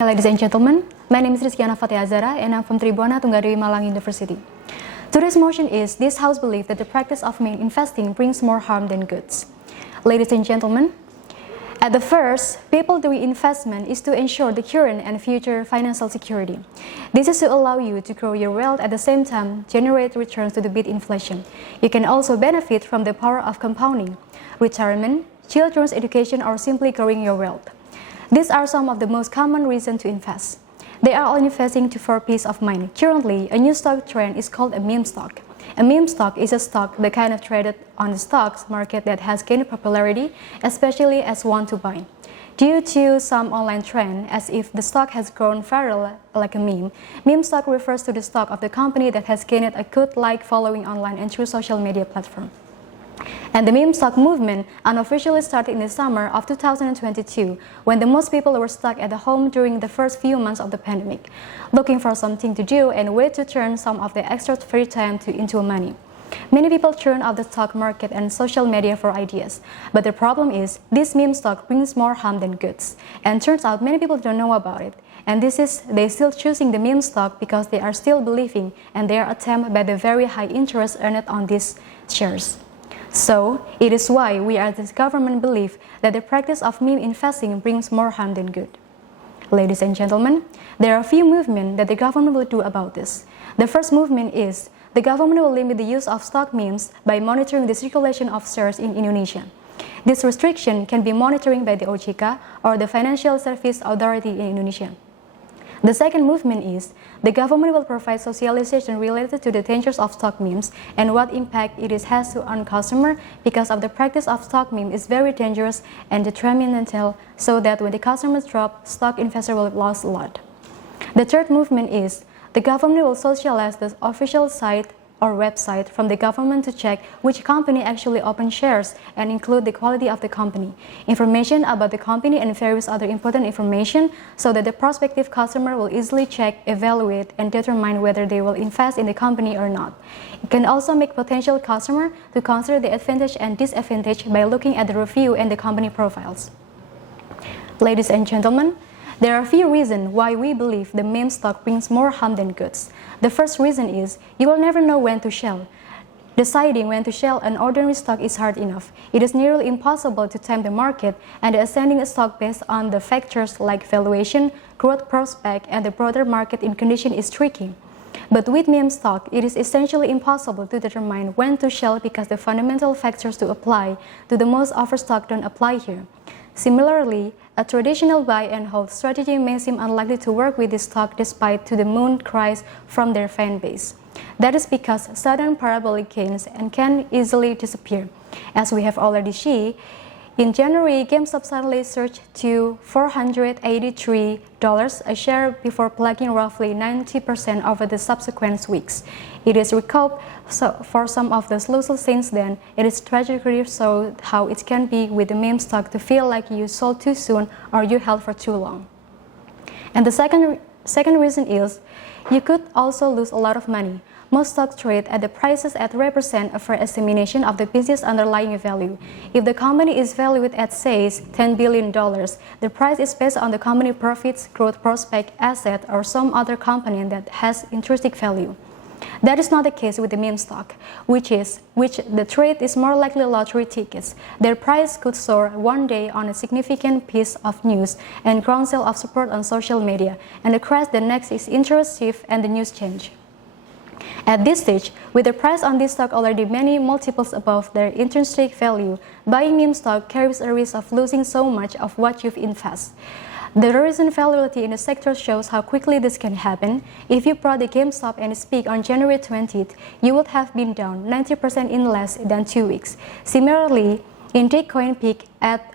Ladies and gentlemen, my name is Fatichah and I'm from Tribhuwana, Tungga Malang University. Today's motion is this house believes that the practice of main investing brings more harm than goods. Ladies and gentlemen, at the first, people doing investment is to ensure the current and future financial security. This is to allow you to grow your wealth at the same time generate returns to beat inflation. You can also benefit from the power of compounding, retirement, children's education, or simply growing your wealth. These are some of the most common reasons to invest. They are all investing for peace of mind. Currently, a new stock trend is called a meme stock. A meme stock is a stock that kind of traded on the stocks market that has gained popularity, especially as one to buy. Due to some online trend, as if the stock has grown viral like a meme, meme stock refers to the stock of the company that has gained a good like following online and through social media platform. And the meme stock movement unofficially started in the summer of 2022, when the most people were stuck at home during the first few months of the pandemic, looking for something to do and way to turn some of the extra free time into money. Many people turn off the stock market and social media for ideas, but the problem is this meme stock brings more harm than goods, and turns out many people don't know about it. And they still choosing the meme stock because they are still believing and they are tempted by the very high interest earned on these shares. So, it is why we as the government believe that the practice of meme investing brings more harm than good. Ladies and gentlemen, there are a few movements that the government will do about this. The first movement is the government will limit the use of stock memes by monitoring the circulation of shares in Indonesia. This restriction can be monitored by the OJK or the Financial Service Authority in Indonesia. The second movement is the government will provide socialization related to the dangers of stock memes and what impact it has on consumer because of the practice of stock meme is very dangerous and detrimental, so that when the customers drop, stock investor will lose a lot. The third movement is the government will socialize the official site or website from the government to check which company actually opens shares and include the quality of the company, information about the company and various other important information so that the prospective customer will easily check, evaluate, and determine whether they will invest in the company or not. It can also make potential customer to consider the advantage and disadvantage by looking at the review and the company profiles. Ladies and gentlemen, there are a few reasons why we believe the meme stock brings more harm than goods. The first reason is you will never know when to sell. Deciding when to sell an ordinary stock is hard enough. It is nearly impossible to time the market, and ascending a stock based on the factors like valuation, growth prospect, and the broader market in condition is tricky. But with meme stock, it is essentially impossible to determine when to sell because the fundamental factors to apply to the most offered stock don't apply here. Similarly, a traditional buy and hold strategy may seem unlikely to work with this stock despite to the moon cries from their fan base. That is because sudden parabolic gains can easily disappear. As we have already seen, in January, GameStop suddenly surged to $483 a share before plugging roughly 90% over the subsequent weeks. It is recovered for some of the losses since then. It is tragically so how it can be with the meme stock to feel like you sold too soon or you held for too long. And the second reason is you could also lose a lot of money. Most stocks trade at the prices that represent a fair estimation of the business underlying value. If the company is valued at, say, $10 billion, the price is based on the company profits, growth prospect, asset, or some other component that has intrinsic value. That is not the case with the meme stock, which the trade is more likely lottery tickets. Their price could soar one day on a significant piece of news and ground sale of support on social media, and the crash the next is interest shift and the news change. At this stage, with the price on this stock already many multiples above their intrinsic value, buying meme stock carries a risk of losing so much of what you've invested. The recent volatility in the sector shows how quickly this can happen. If you bought the GameStop and its peak on January 20th, you would have been down 90% in less than 2 weeks. Similarly, Bitcoin peaked at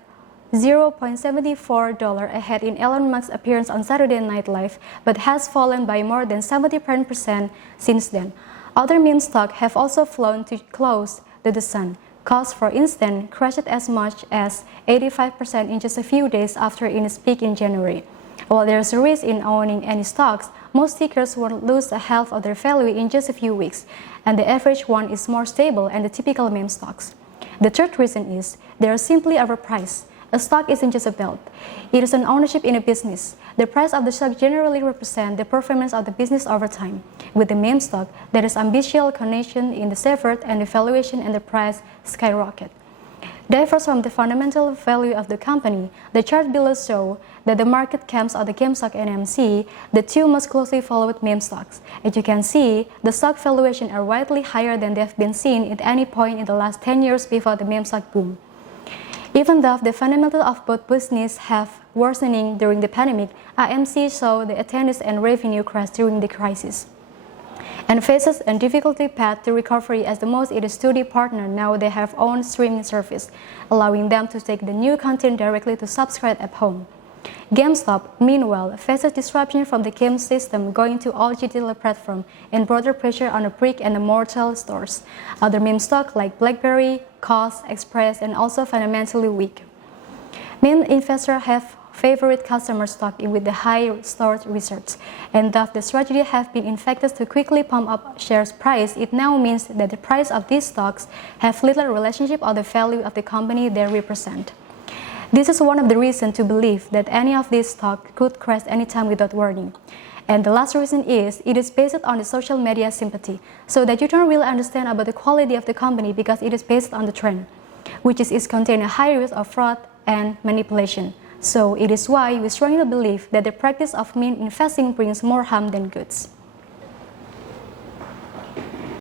$0.74 ahead in Elon Musk's appearance on Saturday Night Live, but has fallen by more than 70% since then. Other meme stocks have also flown too close to the sun. Cost, for instance, crashed as much as 85% in just a few days after its peak in January. While there is a risk in owning any stocks, most tickers will lose half of their value in just a few weeks, and the average one is more stable than the typical meme stocks. The third reason is they are simply overpriced. a stock isn't just a belt. It is an ownership in a business. The price of the stock generally represents the performance of the business over time. With the meme stock, there is ambitious connection in the effort and the valuation and the price skyrocket. Differs from the fundamental value of the company, the chart below shows that the market caps of the GameStop stock and MC, the two most closely followed meme stocks. As you can see, the stock valuations are widely higher than they've been seen at any point in the last 10 years before the meme stock boom. Even though the fundamentals of both businesses have worsening during the pandemic, AMC saw the attendance and revenue crash during the crisis and faces a difficult path to recovery as the most it is studio partner now they have own streaming service, allowing them to take the new content directly to subscribe at home. GameStop, meanwhile, faces disruption from the game system going to all digital platforms and broader pressure on the brick and mortar stores. Other meme stocks like BlackBerry, Cost, Express, and also fundamentally weak. Meme investors have favorite customer stock with the high stored research, and thus the strategy have been infected to quickly pump up shares price. It now means that the price of these stocks have little relationship or the value of the company they represent. This is one of the reasons to believe that any of these stocks could crash anytime without warning. And the last reason is it is based on the social media sympathy, so that you don't really understand about the quality of the company because it is based on the trend, which is contain a high risk of fraud and manipulation. So it is why we strongly believe that the practice of meme investing brings more harm than goods.